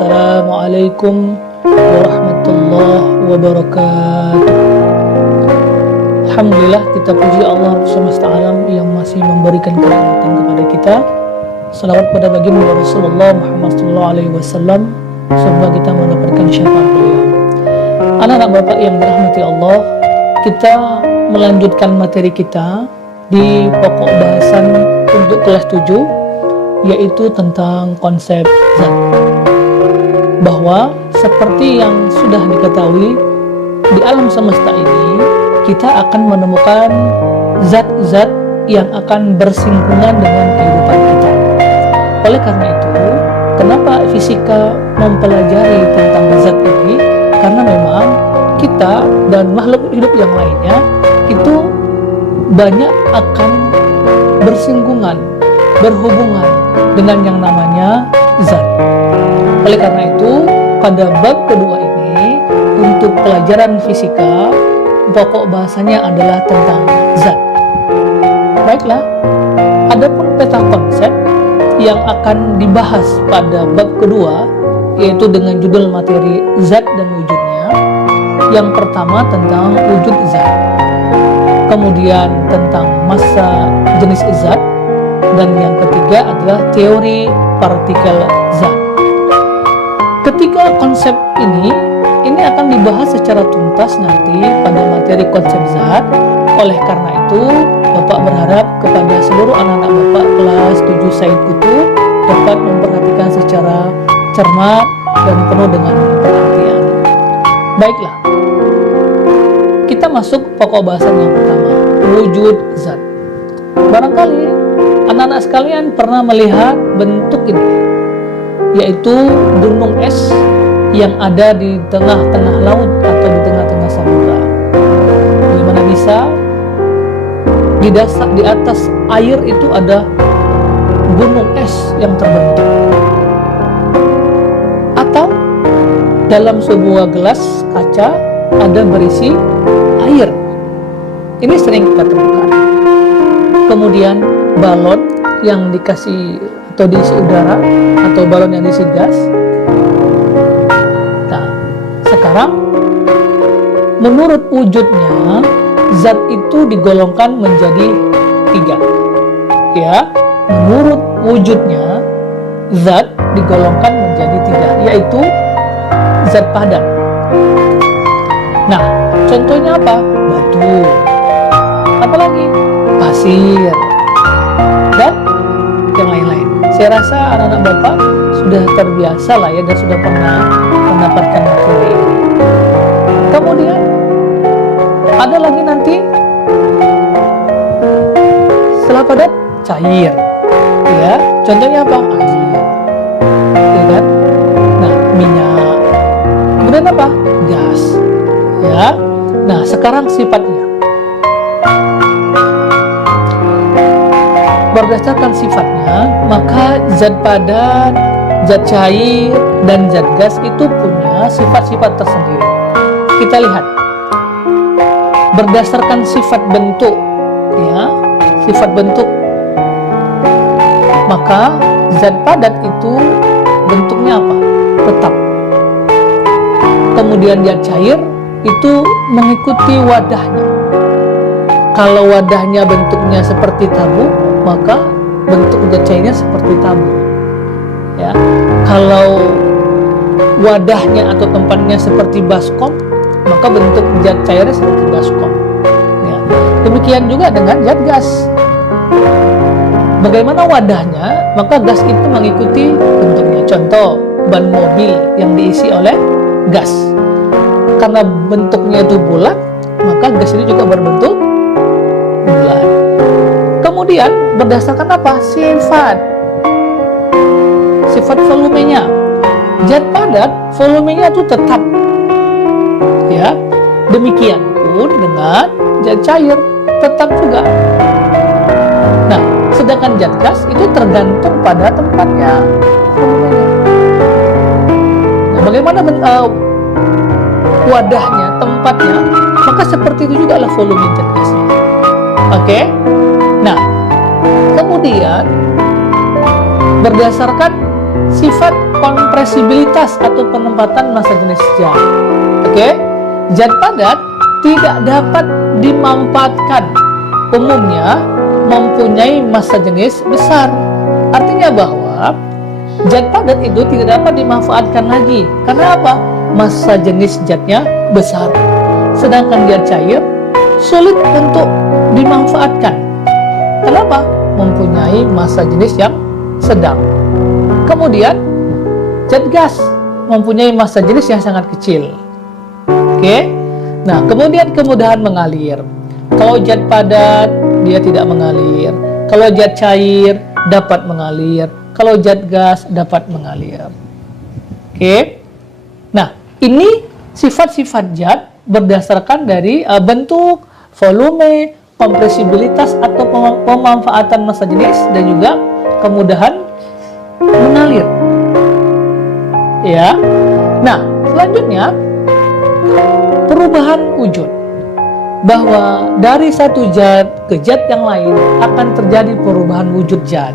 Assalamualaikum warahmatullahi wabarakatuh. Alhamdulillah, kita puji Allah semesta alam yang masih memberikan kenikmatan kepada kita. Salawat pada baginda Rasulullah Muhammad SAW, semoga kita mendapatkan syafaat beliau. Anak-anak Bapak yang dirahmati Allah, kita melanjutkan materi kita di pokok bahasan untuk kelas 7, yaitu tentang konsep zat. Bahwa seperti yang sudah diketahui, di alam semesta ini kita akan menemukan zat-zat yang akan bersinggungan dengan kehidupan kita. Oleh karena itu, kenapa fisika mempelajari tentang zat ini? Karena memang kita dan makhluk hidup yang lainnya itu banyak akan bersinggungan, berhubungan dengan yang namanya zat. Oleh karena itu, pada bab kedua ini, untuk pelajaran fisika, pokok bahasanya adalah tentang zat. Baiklah, adapun peta konsep yang akan dibahas pada bab kedua, yaitu dengan judul materi zat dan wujudnya. Yang pertama tentang wujud zat, kemudian tentang massa jenis zat, dan yang ketiga adalah teori partikel zat. Ketiga konsep ini akan dibahas secara tuntas nanti pada materi konsep zat. Oleh karena itu, Bapak berharap kepada seluruh anak-anak Bapak kelas 7 Said Kutu dapat memperhatikan secara cermat dan penuh dengan perhatian. Baiklah, kita masuk pokok bahasan yang pertama, wujud zat. Barangkali anak-anak sekalian pernah melihat bentuk ini, yaitu gunung es yang ada di tengah-tengah laut atau di tengah-tengah samudra. Bagaimana bisa di atas air itu ada gunung es yang terbentuk? Atau dalam sebuah gelas kaca ada berisi air. Ini sering kita temukan. Kemudian balon yang dikasih atau diisi udara, atau balon yang diisi gas. Nah, sekarang menurut wujudnya, zat itu digolongkan menjadi 3. Ya, menurut wujudnya, zat digolongkan menjadi 3, yaitu zat padat. Nah, contohnya apa? Batu. Apalagi? Pasir. Dan yang lain-lain. Saya rasa anak-anak Bapak sudah terbiasa lah ya, dan sudah pernah mendapatkan materi ini. Kemudian ada lagi nanti setelah padat, cair. Ya, contohnya apa? Air. Ya kan? Nah, minyak. Kemudian apa? Gas. Ya. Nah, sekarang sifatnya. Berdasarkan sifatnya, maka zat padat, zat cair, dan zat gas itu punya sifat-sifat tersendiri. Kita lihat berdasarkan sifat bentuk, ya, sifat bentuk, maka zat padat itu bentuknya apa? Tetap. Kemudian zat cair itu mengikuti wadahnya. Kalau wadahnya bentuknya seperti tabung, maka bentuk zat cairnya seperti tabung. Ya, kalau wadahnya atau tempatnya seperti baskom, maka bentuk zat cairnya seperti baskom. Ya, demikian juga dengan zat gas. Bagaimana wadahnya, maka gas itu mengikuti bentuknya. Contoh, ban mobil yang diisi oleh gas. Karena bentuknya itu bulat, maka gas ini juga berbentuk bulat. Kemudian berdasarkan apa? Sifat volumenya. Zat padat volumenya itu tetap. Ya, demikian pun dengan zat cair tetap juga. Nah, sedangkan zat gas itu tergantung pada tempatnya, volumenya. Nah, bagaimana wadahnya, tempatnya, maka seperti itu juga adalah volume zat gasnya. Oke? Nah, kemudian berdasarkan sifat kompresibilitas atau penempatan massa jenis zat. Oke, zat padat tidak dapat dimanfaatkan, umumnya mempunyai massa jenis besar. Artinya bahwa zat padat itu tidak dapat dimanfaatkan lagi. Karena apa? Massa jenis zatnya besar. Sedangkan zat cair sulit untuk dimanfaatkan. Kenapa? Mempunyai massa jenis yang sedang. Kemudian zat gas mempunyai massa jenis yang sangat kecil. Oke. Nah, kemudian kemudahan mengalir. Kalau zat padat dia tidak mengalir. Kalau zat cair dapat mengalir. Kalau zat gas dapat mengalir. Oke. Nah, ini sifat-sifat zat berdasarkan dari bentuk, volume, kompresibilitas atau pemanfaatan massa jenis dan juga kemudahan mengalir. Ya. Nah, selanjutnya perubahan wujud, bahwa dari satu zat ke zat yang lain akan terjadi perubahan wujud zat.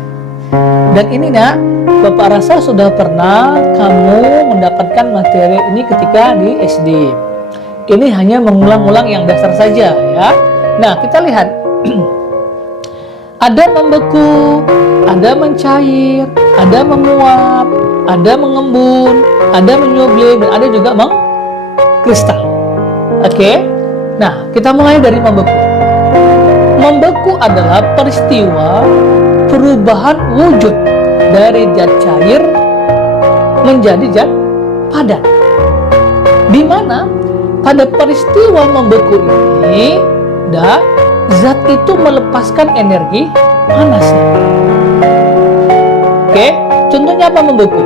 Dan ini nak, Bapak rasa sudah pernah kamu mendapatkan materi ini ketika di SD. Ini hanya mengulang-ulang yang dasar saja ya. Nah, kita lihat ada membeku, ada mencair, ada menguap, ada mengembun, ada menyublim, dan ada juga mengkristal. Oke. Nah, kita mulai dari membeku. Membeku adalah peristiwa perubahan wujud dari zat cair menjadi zat padat. Di mana pada peristiwa membeku ini, zat itu melepaskan energi panasnya. Oke, contohnya apa membeku?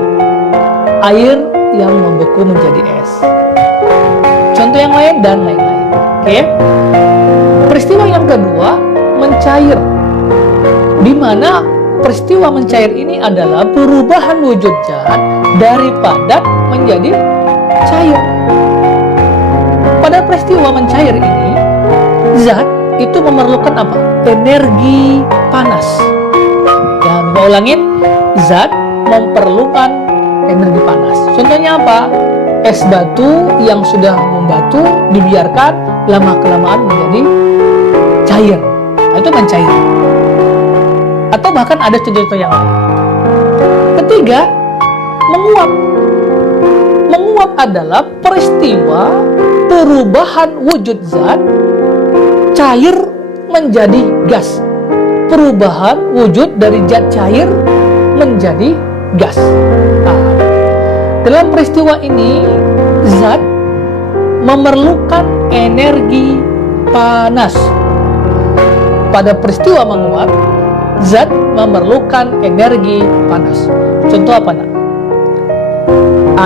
Air yang membeku menjadi es. Contoh yang lain dan lain-lain. Oke. Peristiwa yang kedua, mencair. Di mana peristiwa mencair ini adalah perubahan wujud zat dari padat menjadi cair. Pada peristiwa mencair ini, zat itu memerlukan apa? Energi panas. Dan mau ulangin, zat memerlukan energi panas. Contohnya apa? Es batu yang sudah membatu dibiarkan lama-kelamaan menjadi cair. Nah, itu mencair. Atau bahkan ada contoh yang lain. Ketiga, menguap. Menguap adalah peristiwa perubahan wujud zat cair menjadi gas. Perubahan wujud dari zat cair menjadi gas. Nah, dalam peristiwa ini zat memerlukan energi panas. Pada peristiwa menguap, zat memerlukan energi panas. Contoh apa nak?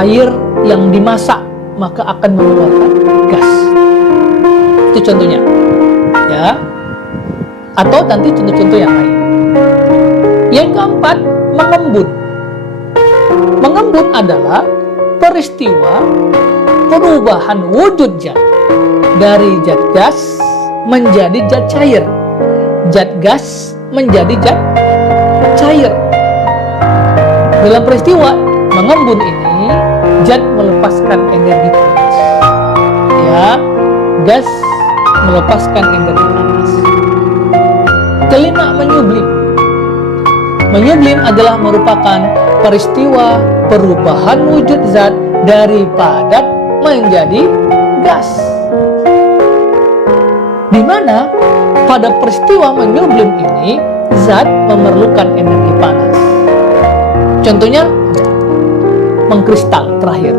Air yang dimasak maka akan mengeluarkan gas. Itu contohnya, ya. Atau nanti contoh-contoh yang lain. Yang keempat, mengembun. Mengembun adalah peristiwa perubahan wujud zat dari zat gas menjadi zat cair. Zat gas menjadi zat cair. Dalam peristiwa mengembun ini, zat melepaskan energi panas. Ya, gas melepaskan energi panas. Kelima, menyublim. Menyublim adalah merupakan peristiwa perubahan wujud zat dari padat menjadi gas. Di mana pada peristiwa menyublim ini zat memerlukan energi panas. Contohnya mengkristal terakhir.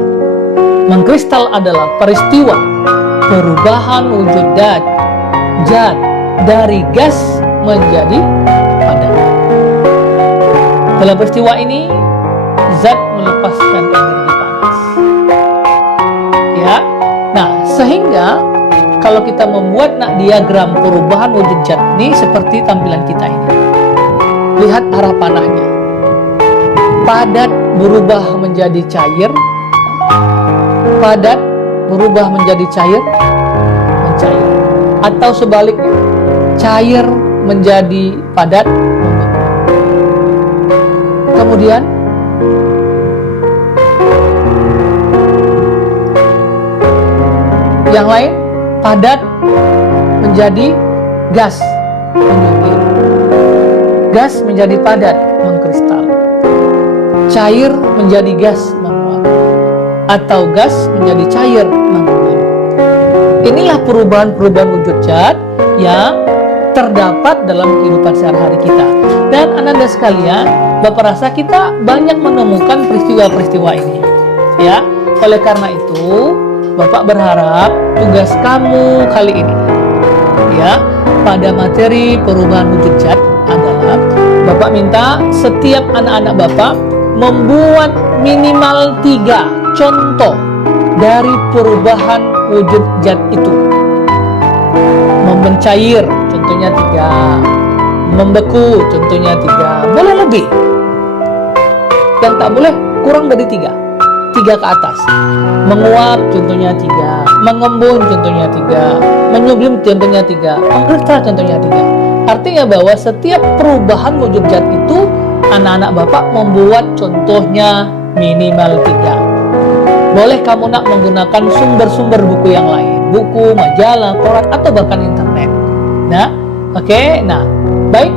Mengkristal adalah peristiwa perubahan wujud zat dari gas menjadi padat. Dalam peristiwa ini zat melepaskan energi panas. Ya. Nah, sehingga kalau kita membuat diagram perubahan wujud zat ini seperti tampilan kita ini. Lihat arah panahnya. Padat berubah menjadi cair. Padat berubah menjadi cair, mencair. Atau sebaliknya, cair menjadi padat, membeku. Kemudian Yang lain padat menjadi gas, menyusut. Gas menjadi padat, mengkristal. Cair menjadi gas, menguap. Atau gas menjadi cair, menguap. Inilah perubahan-perubahan wujud zat yang terdapat dalam kehidupan sehari-hari kita. Dan ananda sekalian, Bapak rasa kita banyak menemukan peristiwa-peristiwa ini. Ya, oleh karena itu, Bapak berharap tugas kamu kali ini, ya, pada materi perubahan wujud zat adalah Bapak minta setiap anak-anak Bapak membuat minimal 3 contoh dari perubahan wujud zat itu. Mencair, contohnya 3. Membeku, contohnya 3. Boleh lebih. Yang tak boleh kurang dari 3. 3 ke atas. Menguap, contohnya 3. Mengembun, contohnya 3. Menyublim, contohnya 3. Mengkristal, contohnya 3. Artinya bahwa setiap perubahan wujud zat itu anak-anak Bapak membuat contohnya minimal 3. Boleh kamu nak menggunakan sumber-sumber buku yang lain, buku, majalah, koran, atau bahkan internet. Nah, oke. Nah, baik.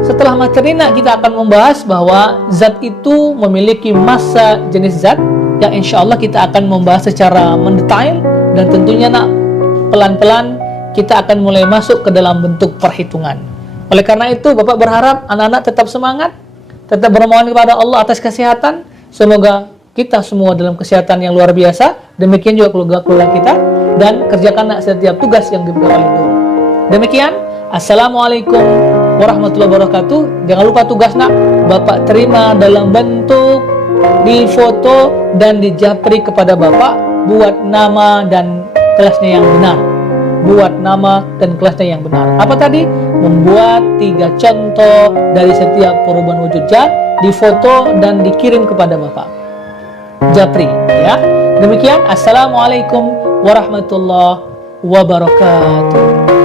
Setelah materi nak kita akan membahas bahwa zat itu memiliki massa jenis zat yang insya Allah kita akan membahas secara mendetail, dan tentunya nak pelan-pelan kita akan mulai masuk ke dalam bentuk perhitungan. Oleh karena itu Bapak berharap anak-anak tetap semangat, tetap bermohon kepada Allah atas kesehatan. Semoga kita semua dalam kesehatan yang luar biasa. Demikian juga keluarga-keluarga kita, dan kerjakan setiap tugas yang diberikan oleh guru. Demikian, Assalamualaikum warahmatullahi wabarakatuh. Jangan lupa tugas nak Bapak terima dalam bentuk difoto dan dijapri kepada Bapak. Buat nama dan kelasnya yang benar. Buat nama dan kelasnya yang benar. Apa tadi? Membuat 3 contoh dari setiap perubahan wujud zat, difoto dan dikirim kepada Bapak. Japri, ya. Demikian, Assalamualaikum warahmatullahi wabarakatuh.